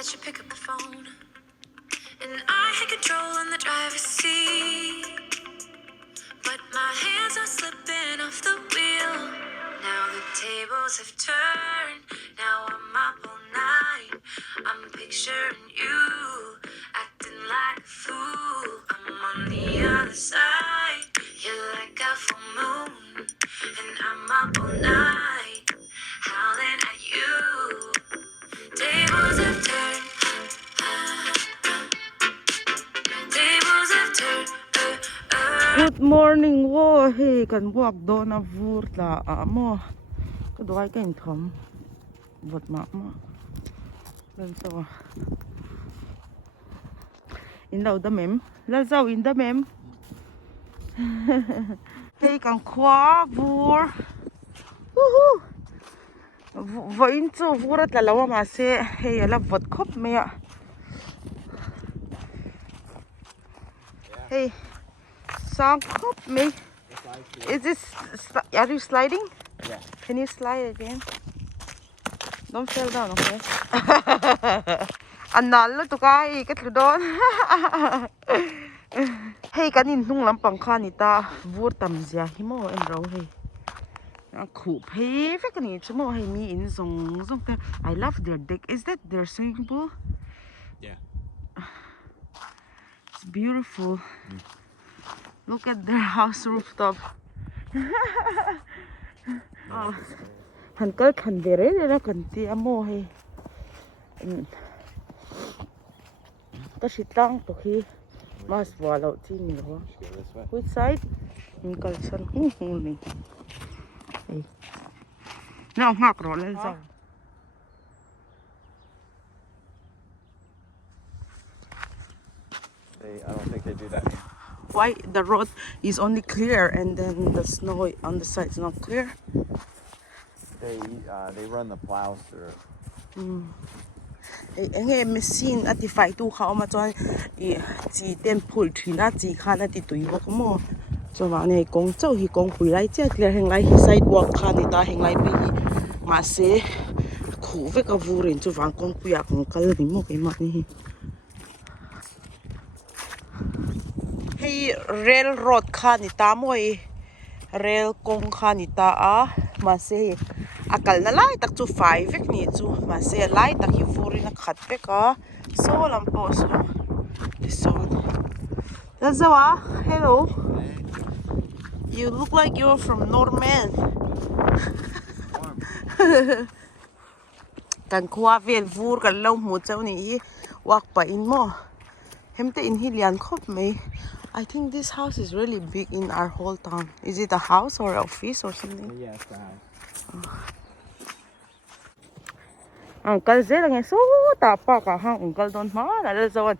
that you pick up the phone. And I had control in the driver's seat, but my hands are slipping off the wheel. Now the tables have turned, now I'm up all night. I'm picturing you, acting like a fool. I'm on the other side, you're like a full moon, and I'm up all night, howling at you. Tables have turned, tables have turned. Good morning, wo. Hey, kan buat dona vurta amo. Kedua kan thom. Buat mama. Dan so. Indah udah mem. Lazau indah mem. Hey, kan kwa vur. Woohoo. Vain so vurat lalawa masih. Hey, ala buat kop mea. Hey. Sang kop me. Is this? Are you sliding? Yeah. Can you slide again? Don't fall down, okay? Anal to kai katludon. Hey, kanin nung lampang kanita vur tamzia himo enro hey. Na khu phe fe kani chumo hey mi in zong zong ta. I love their deck. Is that their swimming pool? Yeah. It's beautiful. Look at their house rooftop. Oh. Hankal khandere na kanti amo he. Ta sitang to hi mas walo ti ni ho. Which side? Hankal san hu ni. Hey. Now hak ro len sa. I don't think they do that. Why the road is only clear and then the snow on the side is not clear? They run the plows through. Enge machine at ifai tu kha ma chon chi tem phul thina chi khana ti tui bok mo cho wa ne kong chau hi kong pui lai che clear heng lai hi sidewalk kha ni ta heng lai pe hi ma se khu ve ka vurin chu wang kong pui a kong kal ni mo ke ma ni hei railroad kha ni ta moi rail kong kha ni ta a ma se akal na lai tak chu 5 vek ni chu ma se lai tak hi vurin a khat pe ka so lam po so this one Lazawa, hello. You look like you're from Norman. Kan kwa vel vur kan lo mu chau ni wak pa in mo hemte in hilian khop me. I think this house is really big in our whole town. Is it a house or office or something? Yeah, it's the house. Uncle zelang so tapa ka hang uncle don ma na le zon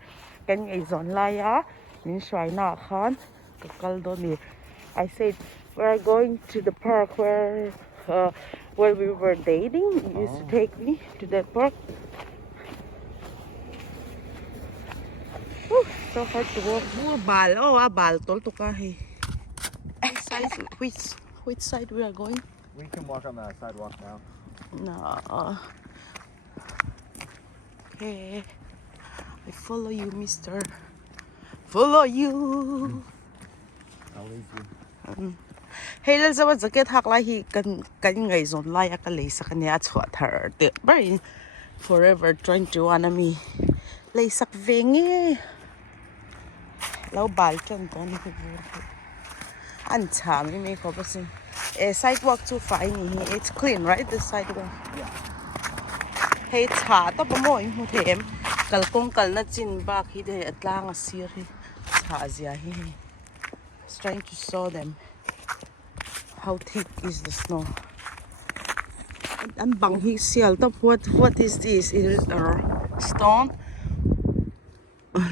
kan ngai zon la ya min shwai na khan kal don ni. I said we're going to the park where we were dating. You used to take me to that park. So hard to walk. Bal, oh, bal tol to ka he. Which side we are going? We can walk on the sidewalk now. No. Okay. I follow you, mister. Follow you. I'll leave you. Hey, let's go to get hak lai hi kan ngai zon lai ka lei sa kanya chwa thar te bari forever trying to wanna me lei sak vengi lau bal chen ton hi an cha mi me ko pasin sidewalk too fine ni it's clean right the sidewalk Yeah. hey cha to pa mo mu them kal kong kal na chin ba hi de atlang a sir hi cha zia hi it's trying to show them how thick is the snow. And bang hi sial top what is this? It is a stone.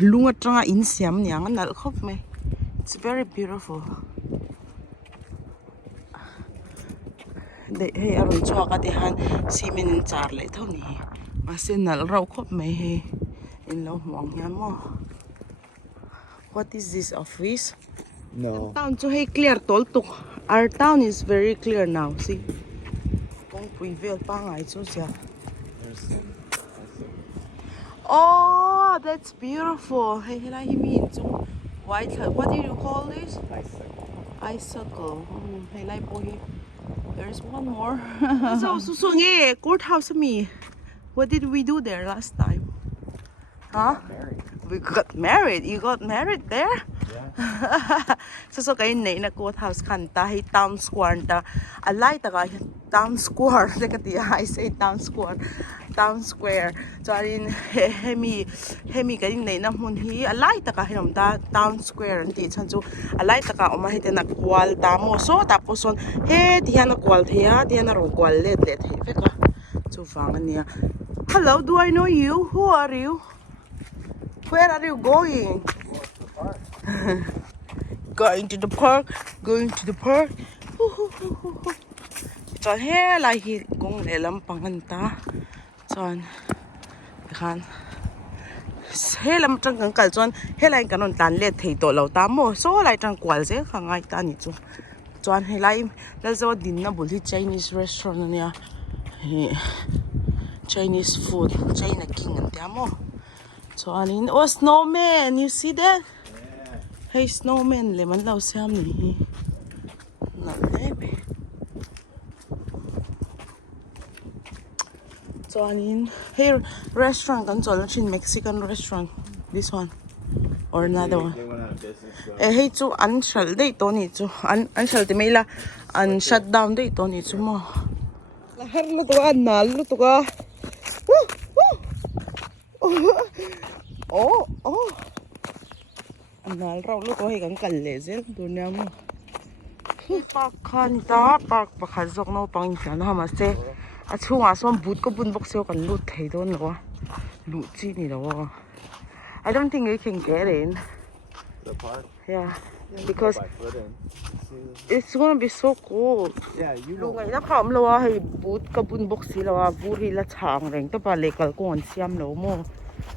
Lunga tranga in siam niang nal khop me. It's very beautiful. De hey aron chwa ka ti han simin char le thau ni. Ma se nal rau khop me he. In lo huang hian mo. What is this office? No. Town so hey clear tol tuk. Our town is very clear now. See. Kong pui vel pa ngai chu sia. Oh, that's beautiful. Hey, hey, he means white. What do you call this? Icicle. Hey, like boy. There's one more. So, courthouse me. What did we do there last time? Huh? Married. We got married. You got married there? Yeah. So kayo na courthouse kanta hi town square ta. Alay ta ka town square. I say town square. Town square. So arin hemi kayo na mun hi alay ta ka hinom ta town square anti chanchu alay ta ka oma hite na kwal ta mo so tapos on he diyan na kwal thea diyan na ro kwal let he feka. So fangan niya. Hello, do I know you? Who are you? Where are you going? Going to the park. Going to the park. Chọn he lại hi cũng để làm bằng anh ta. Chọn khan. He làm trong cái cái chọn he lại cái non tan lệ thấy tổ lâu ta mo. So lại trong quán sẽ khang ngay ta nhỉ chú. Chọn he lại là do din na buli Chinese restaurant này. Chinese food, China King and tamo. So anin, oh snowman, you see that? Yeah. Hey snowman, lemon law siam ni. Not maybe. So anin, here restaurant kan so in Mexican restaurant. This one or another one. They went out of business. So. Hey chu an shal dei to ni chu an shal ti mai la an shut down dei to ni chu mo. La har lu to an nal lu to ka. Oh, oh. Anal raw lu to hi kan kal le zel tu na mo. Park khan ta park pakhat zok no pang fian ha ma se. A chunga som but ko bun bok seo kan lut thei don lo. Lu chi ni lo. I don't think we can get in. The park? Yeah. Yeah, Because by foot in. See? it's gonna be so cold. Yeah, you Lu won't. ngai na kham lo wa hei but ka bun bok si lo wa buri la chang reng to pa le kal ko on siam lo mo.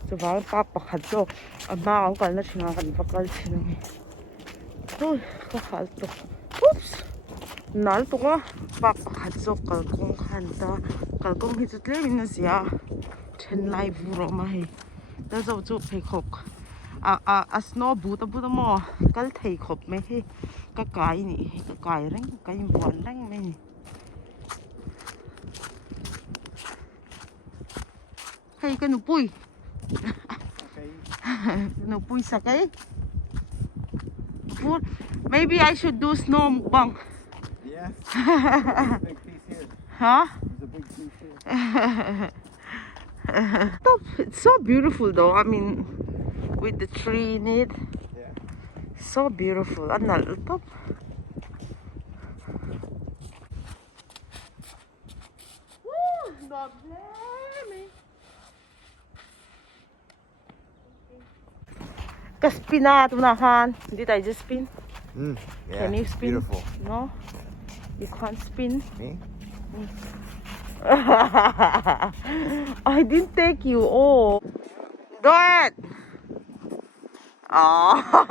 So va pa pakhat zo ama ang kal na thina kan pakal thinang. Oi, ka khal to. Oops. Nal to ka pa pakhat zo kal kong khan ta kal kong hi chutle min na sia. Chen lai vu ro ma hei. Da zo chu phei khok. A snow boot mo kal thei khop me hi ka kai ni ka kai reng kai bon reng me ni hey ka nu pui nu pui sa kai food maybe I should do snow bang Yeah. There's a big piece here. huh There's a big piece here. it's so beautiful though I mean with the tree in it Yeah. so beautiful anal top Kaspina tunahan. Did I just spin? Yeah. Can you spin? Beautiful. No? You can't spin? Me? I didn't take you. Oh. Do it! Oh.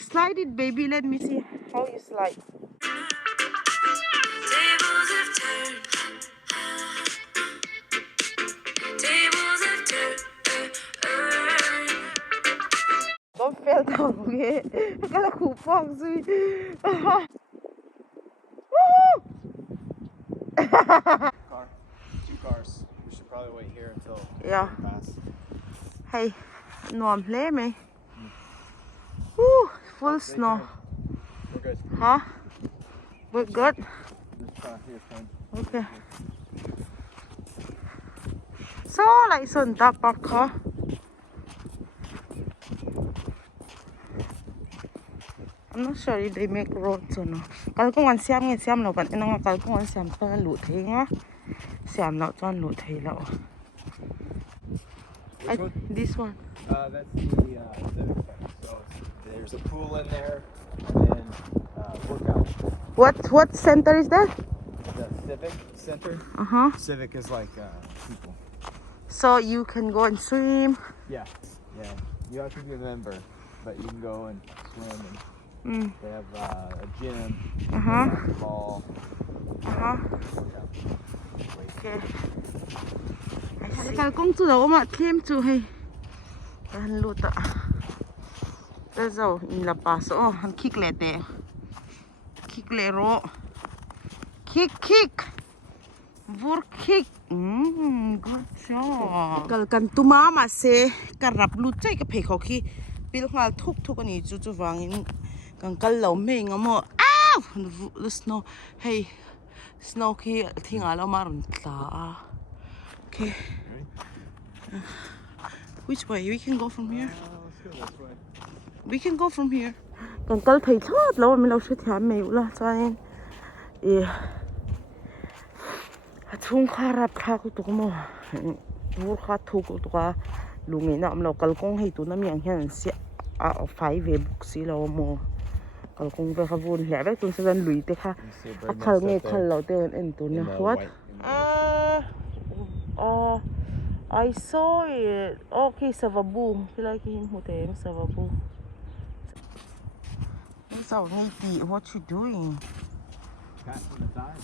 Slide it, baby. Let me see how you slide. Tables have turned. Tables have turned. Don't fall down, okay? Akala kupang, sweet. Car. 2 cars. We should probably wait here until Yeah. we pass. Hey, no, I'm playing me. Woo, full snow. We're good. Huh? We're good. This car here is fine. Okay. So, like, so that park, huh? I'm not sure if they make roads or not. Kalau kau ngan siam lo kan, enang kalau kau ngan siam tu kan lut hei nga, siam lo tuan lut hei lo. Which one? This one. That's the civic center. So there's a pool in there and workout. What center is that? The civic center. Civic is like people. So you can go and swim. Yeah. You have to be a member, but you can go and swim and they have a gym, basketball. Okay. I see. Kal kong chu lo ma thlem chu hei. Han lu ta. Ta zo in la pa so han kick le te. Kick le ro. Kick. Vur kick. Good job. Kal kan tuma ma se karap lu chai ka phei kho khi pil ngal thuk ani chu wangin kan kal lo me ngamo. Ow! The snow. Hey. Snow ki thinga lo marun tla. Okay. Which way? We can go from here. Let's go this way. We can go from here. Kan kal thei thot lo mi lo shit ha me ula chain. Chung kharap kha ku tu mo. Bur kha thu ku tu ka lungi na am lo kal kong hei tu na miang hian si a 5 ve book si lo mo. Kal kong ve kha bun le ve tu san lui te kha a khal nge khal lo te en tu na what I saw it. Okay, Savabu. Feel like him hotel Savabu. So Niti, what you doing? Passing the time.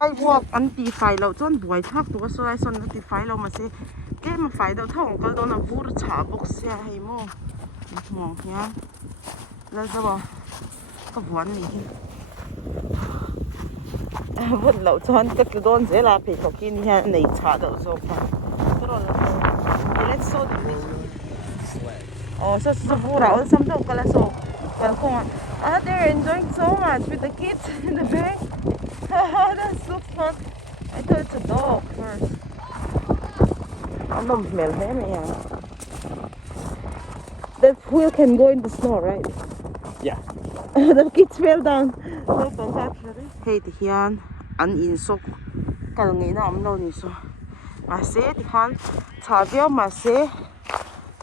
I walk anti file out on boy talk to us so I saw anti file out say get my file out hong kal don a bur cha box ya hey mo. Mo ya. La sa ba. Ka buan ni. Vut lo chon ka tu don je la pe ko kin ya nei cha do so pa. Let's so this. Oh, so bura all some do kala so. Kal kong they're enjoying so much with the kids in the back. That's so fun. I thought it's a dog first. I don't smell him, yeah. The wheel can go in the snow, right? Yeah. The kids fell down. Hey, the hian an in sok kal ngai na am lo ni so. Ma se the han chavio ma se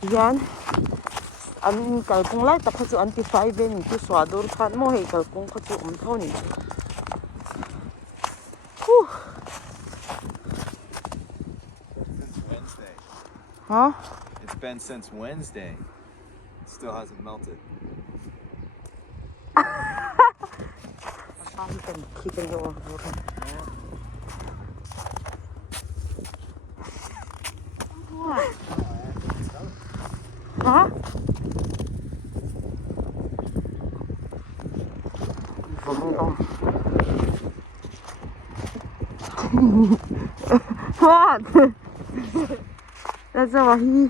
hian an kal kong lai ta kha chu anti 5 ben tu swadur khan mo hei kal kong kha chu tho ni. Huh? It's been since Wednesday. It still hasn't melted. He can keep it going. What? Huh? What? That's what he.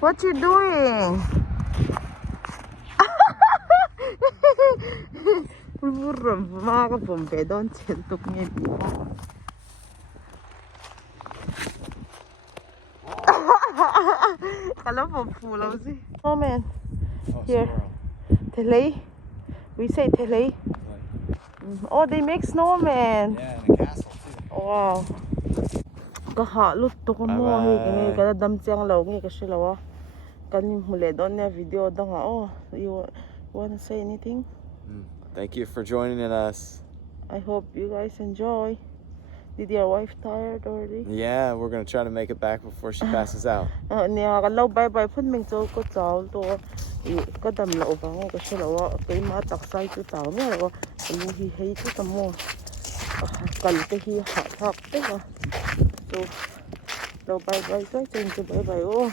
What you doing? Oh man. Here. Telei. We say telei. Oh, they make snowman. Yeah, and a castle too. Wow. Kaha lut to ko mo he kini kada dam chiang lo ngi ka shilawa. Kan mule don na video da nga. Oh, you want to say anything? Thank you for joining us. I hope you guys enjoy. Did your wife tired already? Yeah, we're gonna try to make it back before she passes out. Niya ka law bye bye phun ming cho ko chaw to ka dam lo ba ngo ka shilawa kai ma tak sai tu taw me lo lu hi hei tu tamo kal te hi ha thak te ha so law bye bye so chen bye bye oh